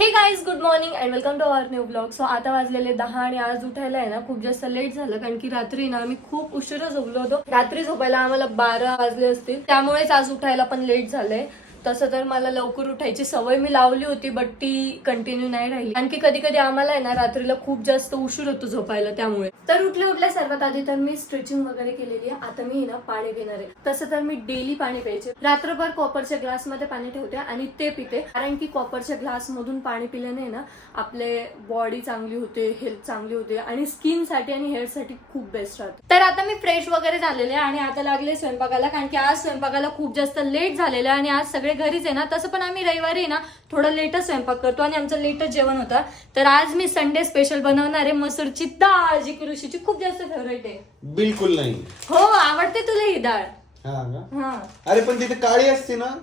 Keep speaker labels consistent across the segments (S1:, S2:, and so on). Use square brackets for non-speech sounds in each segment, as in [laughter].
S1: Hey guys good morning and welcome to our new blog so आता वाजलेले दहा आणि आज उठायला आहे ना खूप जास्त लेट झालं कारण की रात्री ना आम्ही खूप उशिरा झोपलो होतो. रात्री झोपायला आम्हाला बारा वाजले असतील. त्यामुळेच आज उठायला पण लेट झालंय. तसं तर मला लवकर उठायची सवय मी लावली होती बट ती कंटिन्यू नाही राहिली. आणखी कधी कधी आम्हाला आहे ना रात्रीला खूप जास्त उशीर होतो झोपायला त्यामुळे. तर उठल्या उठल्या सर्वात आधी तर मी स्ट्रेचिंग वगैरे केलेली आहे. आता मी ना पाणी घेणार आहे. तसं तर मी डेली पाणी प्यायचे. रात्रभर कॉपरच्या ग्लासमध्ये पाणी ठेवते आणि ते पिते. कारण की कॉपरच्या ग्लास मधून पाणी पिल्याने ना आपले बॉडी चांगली होते हेल्थ चांगली होते आणि स्किनसाठी आणि हेअरसाठी खूप बेस्ट राहते. तर आता मी फ्रेश वगैरे झालेले आणि आता लागले स्वयंपाकाला. कारण की आज स्वयंपाकाला खूप जास्त लेट झालेलं आहे आणि आज सगळे घरीच आहे ना तसं पण आम्ही रविवारी ना थोडं लेटच स्वयंपाक करतो आणि आमचं लेटच जेवण होतं. तर आज मी संडे स्पेशल बनवणार आहे मसूरची डाळ जी की ऋषीची खूप जास्त फेवरेट आहे.
S2: बिलकुल नाही.
S1: हो आवडते तुला ही डाळ?
S2: हा का?
S1: हा.
S2: अरे पण तिथे काळी असते ना?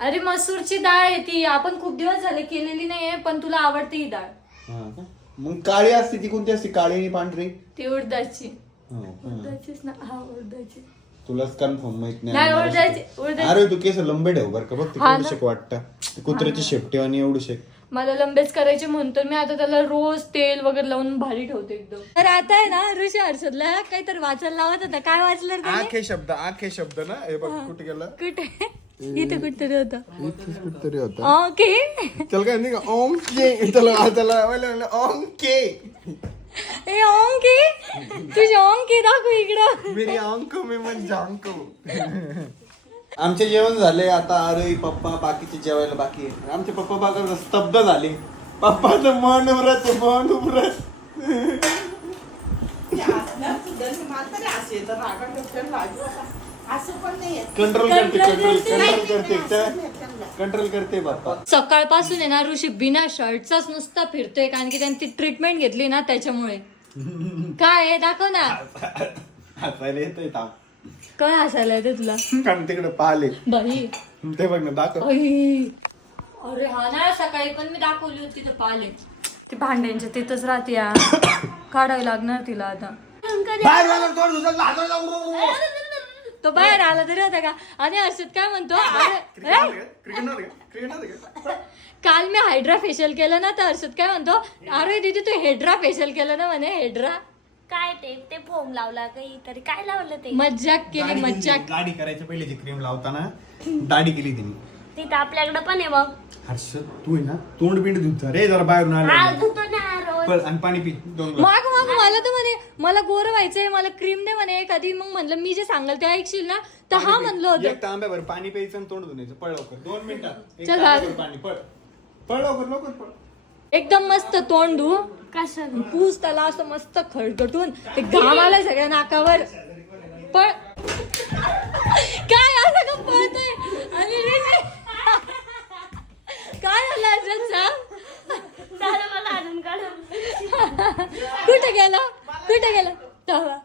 S1: अरे मसूरची डाळ आहे ती आपण खूप दिवस झाले केलेली नाहीये पण तुला आवडते ही डाळ.
S2: हा का? मग काळी असते ती कोणती असते? काळी आणि पांढरी?
S1: ती उडदाची.
S2: हा.
S1: उडदाचीच ना हा उडदाची.
S2: तुलाच कन्फर्म माहीत
S1: नाही, उडदाची- उडदाची.
S2: अरे तू केस लंबे ठेव बर का. बघ ते
S1: हा ना?
S2: शेक वाटतं कुत्र्याची शेपटी आणि एवढं शेक
S1: मला लंबेच करायचे म्हणतो मी आता त्याला रोज तेल वगैरे लावून भारी ठेवते एकदम. तर आता आहे ना ऋषी हर्षदला काहीतरी वाचायला लावत होता. काय वाचलं रे त्याने?
S2: आखे शब्द आखे शब्द ना? हे बघ कुठे गेला?
S1: कुठे? इथे कुठतरी होता.
S2: कुठतरी होता.
S1: ओके.
S2: त्याला काय नाही का ओम के त्याला त्याला म्हणलं- म्हणलं, ओम के
S1: तुझे ओंकी दाखव इकडं.
S2: मेरी में मन जांको आमचे जेवण झाले आता अरे पप्पा बाकीचे जेवायला बाकी आहे आमचे पप्पा बघा स्तब्ध झाले. पप्पाचं मन उरत आहे, मन उरत. कंट्रोल करते कंट्रोल कंट्रोल करते. कंट्रोल करते पप्पा
S1: सकाळपासून आहे ना ऋषी बिना शर्टचाच नुसता फिरतोय कारण की त्यांनी ती ट्रीटमेंट घेतली ना त्याच्यामुळे. काय आहे? दाखव ना.
S2: हसायला येतोय ताप
S1: काय हसायला येते तुला?
S2: कारण तिकडे पाहिले
S1: बाई.
S2: ते बघ ना दाखव.
S1: अरे हा ना सकाळी पण मी दाखवली होती तिथं पाले ती भांड्यांच्या तिथंच राहते या. काढावी लागणार तिला आता.
S2: बाहेर तोंड जाऊ.
S1: तो बाहेर आला तरी होता का? आणि हर्षद काय म्हणतो अरे? काल मी हायड्रा फेशियल केलं ना तर हर्षद काय म्हणतो अरे दीदी तू हेड्रा फेशियल केलं ना म्हणे हेड्रा.
S3: काय ते ते फोम लावला काही तरी काय लावलं ते?
S1: मज्जाक केली. मज्जाक.
S2: दाढी करायच्या पहिले जी क्रीम लावताना दाढी केली तिने.
S3: तिथं आपल्याकडे पण आहे मग.
S2: हर्षद तू आहे ना तोंड बिंड धुत रे जरा बाहेरून
S3: हा
S2: आले
S3: धुतो ना.
S2: पळ आणि पाणी पी दोन ग्लास.
S1: माग माग मला तर म्हणे मला गोर व्हायचंय मला क्रीम दे म्हणे. एखादी मग म्हणलं मी जे सांगाल ते ऐकशील ना? तर हा म्हणलं होतं.
S2: एक तांब्याभर पाणी प्यायचं आणि तोंड धुण्याचं पळ लवकर. दोन मिनिटात. एक
S1: चल,
S2: तांब्याभर पाणी. पळ. पळ लवकर लवकर पळ.
S1: एकदम मस्त तोंड धु. कसं पूस त्याला असं मस्त खळगटून. ते घाम आलाय सगळ्या नाकावर. पण काय असं का पळतोय? आणि काय झालं अजून सांग?
S3: झालं मला आणून काढून.
S1: कुठे गेला? कुठे गेला? तेव्हा.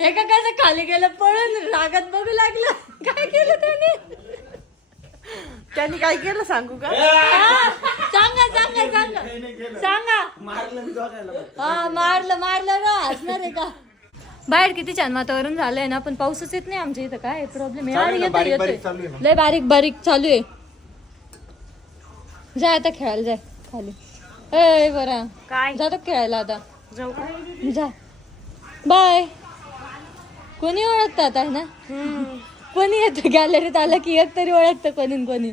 S1: हे का कसं खाली गेलं पळून रागात बघू लागलं? काय केलं त्याने?
S4: त्यांनी काय केलं सांगू का?
S1: हा, सांगा सांगा सांगा. सांगा. हा मारलं मारलं ना हसणार आहे का? बाहेर किती छान वातावरण झालंय ना पण पाऊसच येत नाही आमच्या इथं. काय प्रॉब्लेम
S2: चालू आहे ना,
S1: येतोय
S2: बारीक-
S1: येतोय.
S2: बारीक चालू आहे ना.
S1: लय बारीक बारीक चालू आहे. जाय आता खेळायला जाय. खाली. ए बरा.
S3: काय?
S1: जातो खेळायला आता?
S3: जाऊ का?
S1: जा. बाय. कोणी ओळखतं आता ना? कोणी येतं? गॅलरीत आलं की एक तरी ओळखतं कोणी न कोणी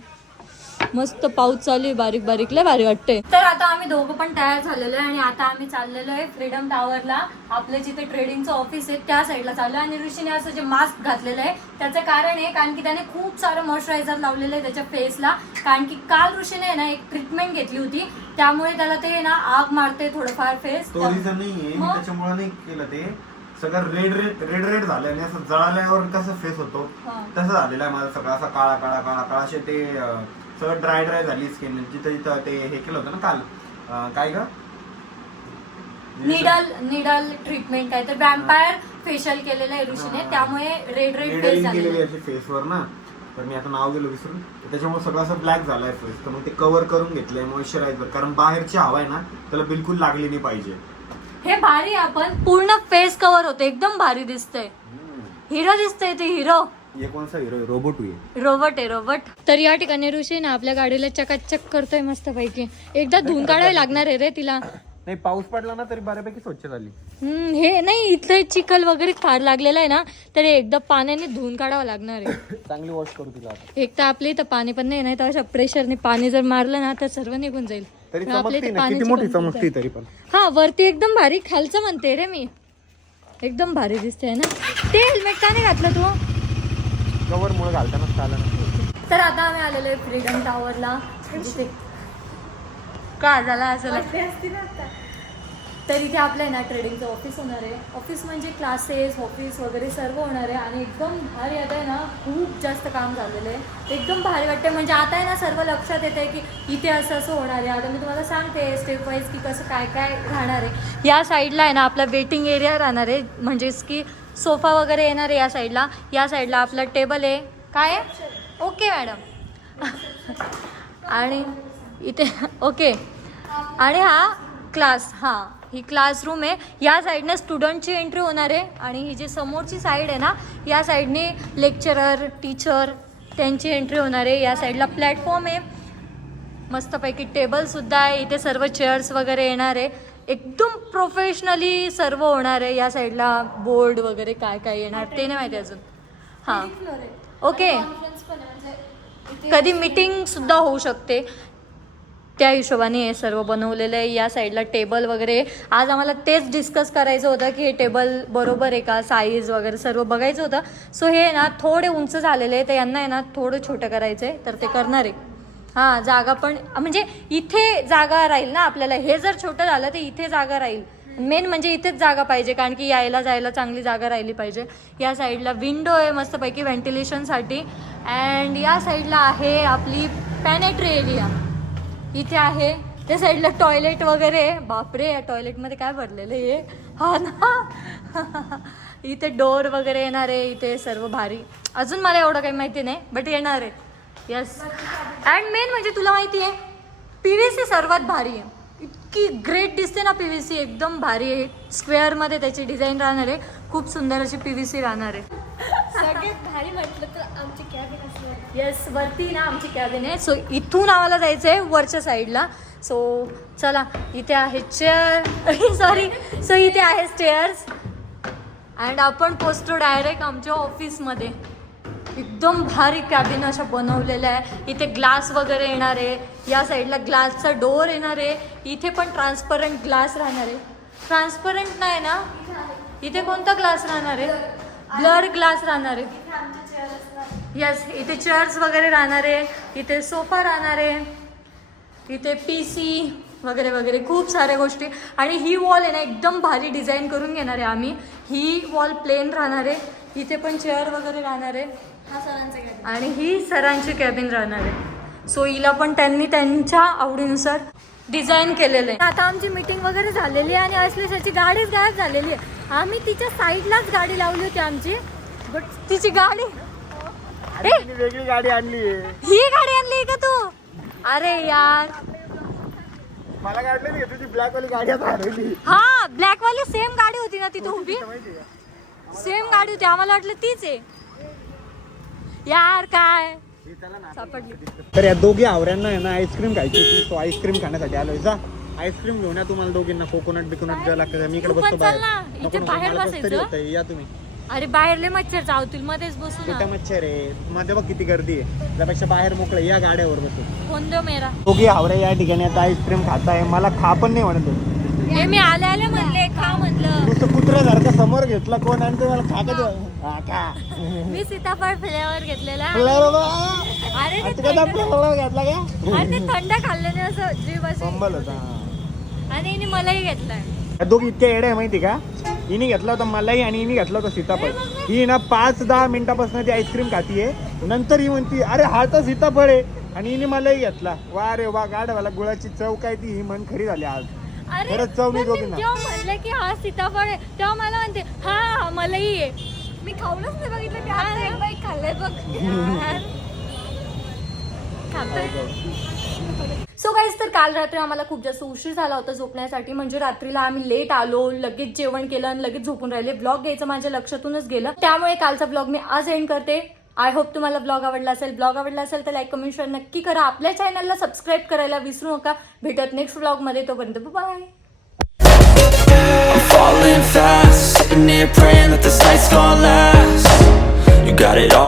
S1: मस्त पाऊस चालू आहे बारीक बारीक लय भारी वाटतंय. तर आता आम्ही दोघं पण तयार झालेलो आहे आणि आता आम्ही चाललेलो आहे फ्रीडम टावरला आपलं जिथे ट्रेडिंगचं ऑफिस आहे त्या साईडला चाललो आणि ऋषीने असं जे मास्क घातलेलं आहे त्याचं कारण आहे कारण की त्याने खूप सारं मॉइश्चरायझर लावलेलं आहे त्याच्या फेसला कारण की काल ऋषीने ना एक ट्रीटमेंट घेतली होती. त्यामुळे त्याला ते ना आग मारते थोडंफार फेस?
S2: त्याच्यामुळे नाही केलं ते. सगळं रेड रेड रेड रेड झालं आणि असं जळाल्यावर कसं फेस होतो. तसं झालेलं आहे माझा सगळं. असा काळा काळा काळा काळा असे ते सगळं ड्राय ड्राय झाली स्किन जिथं जिथं ते हे केलं होतं ना काल. अं, काय ग?
S1: निडल निडल ट्रीटमेंट काय तर वॅम्पायर फेशियल केलेलं आहे ऋषीने. त्यामुळे रेड रेड फेस झालेलं
S2: केलेली
S1: आहे.
S2: अशी फेसवर ना. तर मी आता नाव गेलो विसरून. तर त्याच्यामुळे सगळं असं ब्लॅक झालाय फेस तर मग ते कव्हर करून घेतलंय मॉइश्चरायझर कारण बाहेरची हवा आहे ना त्याला बिलकुल लागली नाही पाहिजे.
S1: हे भारी आपण पूर्ण फेस कव्हर होते. एकदम भारी दिसतंय. हिरो दिसतंय ते हिरो.
S2: हिरो रोबोट
S1: रोबोट आहे रोबोट. तर या ठिकाणी ऋषी ना आपल्या गाडीला चकाचक करतोय मस्त पैकी एकदा धुवून काढावी लागणार आहे रे तिला.
S2: नाही पाऊस पडला ना तरी बऱ्यापैकी स्वच्छ झाली.
S1: हम्म, हे नाही इथलं चिखल वगैरे फार लागलेला आहे ना तर हे एकदा पाण्याने धुवून काढावं लागणार आहे. [laughs]
S2: चांगली वॉश करू तिला आता.
S1: एक तर आपल्या इथं पाणी पण नाही नाही तर अशा प्रेशरने पाणी जर मारलं ना तर सर्व निघून जाईल.
S2: तरी
S1: मग आपल्या
S2: चमकते
S1: इथे
S2: ना किती
S1: पाण्याची
S2: मोठी
S1: कमतरता
S2: चमकते
S1: आहे.
S2: तरी पण.
S1: हा वरती एकदम भारी खालचं म्हणते रे मी. एकदम भारी दिसते ना. ते हेल्मेट का नाही घातलं तू?
S2: कवर मुळे घालतानाच आलं ना
S1: तर आता आम्ही आलेलो आहे फ्रीडम टॉवरला. का झाला असं तर इथे आपलं आहे ना ट्रेडिंगचं ऑफिस होणार आहे. ऑफिस म्हणजे क्लासेस ऑफिस वगैरे सर्व होणार आहे. आणि एकदम भारी आता आहे ना खूप जास्त काम झालेलं आहे. एकदम भारी वाटते म्हणजे आता आहे ना सर्व लक्षात येत आहे की इथे असं असं होणार आहे. आता मी तुम्हाला सांगते स्टेप वाईज की कसं काय काय राहणार आहे. या साईडला आहे ना आपला वेटिंग एरिया राहणार आहे. म्हणजेच की सोफा वगैरे येणार आहे या साईडला. या साईडला आपला टेबल आहे. काय आहे? Okay madam. आणि इथे ओके. आणि हा क्लास हां ही क्लासरूम आहे. या साईडने स्टुडंटची एंट्री होणार आहे. आणि ही जी समोरची साईड आहे ना या साईडने लेक्चरर टीचर त्यांची एंट्री होणार आहे. या साईडला प्लॅटफॉर्म आहे. मस्तपैकी टेबलसुद्धा आहे. इथे सर्व चेअर्स वगैरे येणार आहे. एकदम प्रोफेशनली सर्व होणार आहे. या साईडला बोर्ड वगैरे काय काय येणार ते नाही माहिती अजून. हां. ओके कधी मीटिंग सुद्धा होऊ शकते. त्या हिशोबाने हे सर्व बनवलेलं आहे. या साईडला टेबल वगैरे. आज आम्हाला तेच डिस्कस करायचं होतं की हे टेबल बरोबर आहे का? साईज वगैरे सर्व बघायचं होतं. सो हे ना थोडे उंच झालेले आहे तर यांना आहे ना थोडं छोटं करायचं आहे तर ते करणार आहे. हां जागा पण म्हणजे इथे जागा राहील ना आपल्याला. हे जर छोटं झालं तर इथे जागा राहील. मेन म्हणजे इथेच जागा पाहिजे कारण की यायला जायला चांगली जागा राहिली पाहिजे. या साईडला विंडो आहे मस्तपैकी व्हेंटिलेशनसाठी अँड या साईडला आहे आपली पॅनेट्री एरिया इथे आहे. त्या साईडला टॉयलेट वगैरे आहे. बापरे या टॉयलेटमध्ये काय भरलेलं आहे हा? ना? [laughs] इथे डोर वगैरे येणार आहे इथे सर्व भारी. अजून मला एवढं काही माहिती नाही बट येणार आहे. यस अँड मेन म्हणजे तुला माहिती आहे पी व्ही सी सर्वात भारी आहे. इतकी ग्रेट दिसते ना पी व्ही सी एकदम भारी आहे. स्क्वेअरमध्ये त्याची डिझाईन राहणार आहे. खूप सुंदर अशी पी व्ही सी राहणार आहे.
S3: सगळ्यात भारी म्हटलं तर आमची कॅबिन असणार
S1: येस वरती ना आमची कॅबिन आहे. सो इथून आम्हाला जायचं आहे वरच्या साईडला सो चला इथे आहे चेअर सॉरी सो इथे आहे स्टेअर्स अँड आपण पोचतो डायरेक्ट आमच्या ऑफिसमध्ये एकदम भारी कॅबिन अशा बनवलेल्या आहे. इथे ग्लास वगैरे येणार आहे. या साईडला ग्लासचा डोअर येणार आहे. इथे पण ट्रान्सपरंट ग्लास राहणार आहे. ट्रान्सपरंट नाही ना? इथे कोणता ग्लास राहणार आहे? ब्लर ग्लास राहणार आहे. यस इथे चेअर्स वगैरे राहणार आहे. इथे सोफा राहणार आहे. इथे पी सी वगैरे वगैरे खूप साऱ्या गोष्टी. आणि ही वॉल आहे ना एकदम भारी डिझाईन करून घेणार आहे आम्ही. ही वॉल प्लेन राहणार आहे. इथे पण चेअर वगैरे राहणार आहे. आणि ही सरांची कॅबिन राहणार आहे. सो हिला पण त्यांनी त्यांच्या आवडीनुसार डिझाईन केलेलं आहे. आता आमची मीटिंग वगैरे झालेली आहे आणि अश्लेषाची गाडीच गायब झालेली आहे. आम्ही तिच्या साईडलाच गाडी लावली होती आमची. बट तिची गाडी ए,
S2: वेगळी गाडी आणली
S1: ही गाडी आणली का तू? अरे यार.
S2: मला नाही तुझी ब्लॅक वाली गाडी
S1: हा ब्लॅक वाली सेम गाडी होती ना तिथं उभी. सेम गाडी होती. आम्हाला वाटलं तीच आहे. यार काय? सापडली.
S2: तर या दोघी आवऱ्यांना आहे ना आईस्क्रीम खायची होती. तो आईस्क्रीम खाण्यासाठी आलोय. जा. आईस्क्रीम घेऊन या तुम्हाला दोघींना. कोकोनट बिकोनट द्यायला लागतं मी इकडे बसतो
S1: चल
S2: बाहेर.
S1: ना,
S2: नको,
S1: इथे
S2: नको,
S1: बाहेर
S2: मला कसं तरी
S1: बसायचं.
S2: होतंय. या तुम्ही.
S1: अरे बाहेरले मच्छर चावतील मध्येच बसू
S2: छोट्या
S1: ना
S2: मच्छर आहे? मध्ये बघ किती गर्दी आहे. त्यापेक्षा बाहेर मोकळे. या गाड्यावर बसू.
S1: फोन दो मेरा?
S2: दोघी हावऱ्या या ठिकाणी आता आईस्क्रीम खाताय. मला खा पण नाही म्हणत.
S1: हे मी आले आले म्हणले खा म्हणलं.
S2: नुसतं कुत्र्यासारखं समोर घेतला कोण आणि ते? मला खा. का
S1: मी सीताफळ फ्लेवर घेतलेला. अरे ते थंड-
S2: घेतला का?
S1: अरे ते थंड खाल्ल्याने असं जीव अशी
S2: होता
S1: आणि हिने मलाही घेतलाय.
S2: या दोघी इतक्या येड्या आहे माहिती का? हिने घेतला होता मलाई आणि हिने घेतला होता सीताफळ. ही ना पाच दहा मिनिटापासून ती आईस्क्रीम खातीये. नंतर ही म्हणती अरे हा तर सीताफळ आहे. आणि हिने मलाही घेतला. वा रे वा गाडवाला गुळाची चव काय ती? ही मन खरी झाली आज.
S1: अरे पण मी
S2: दोघींना.
S1: जेव्हा म्हणलं की हा सीताफळ आहे तेव्हा मला म्हणते हा हा मलाही आहे मी खाऊनच नाही बघितलं की हा एक बाईक खाल्लंय बघ. खातोय सो गाईज तर काल रात्री आम्हाला खूप जास्त उशीर झाला होता झोपण्यासाठी. म्हणजे रात्रीला आम्ही लेट आलो लगेच जेवण केलं आणि लगेच झोपून राहिले. ब्लॉग घ्यायचं माझ्या लक्षातूनच गेलं. त्यामुळे कालचा ब्लॉग मी आज एंड करते. आय होप तुम्हाला ब्लॉग आवडला असेल. ब्लॉग आवडला असेल तर लाईक कमेंट शेअर नक्की करा. आपल्या चॅनलला सबस्क्राईब करायला विसरू नका. भेटत नेक्स्ट ब्लॉगमध्ये तोपर्यंत bye
S5: I'm falling fast. Sitting here praying that this night's gonna last. You got it all.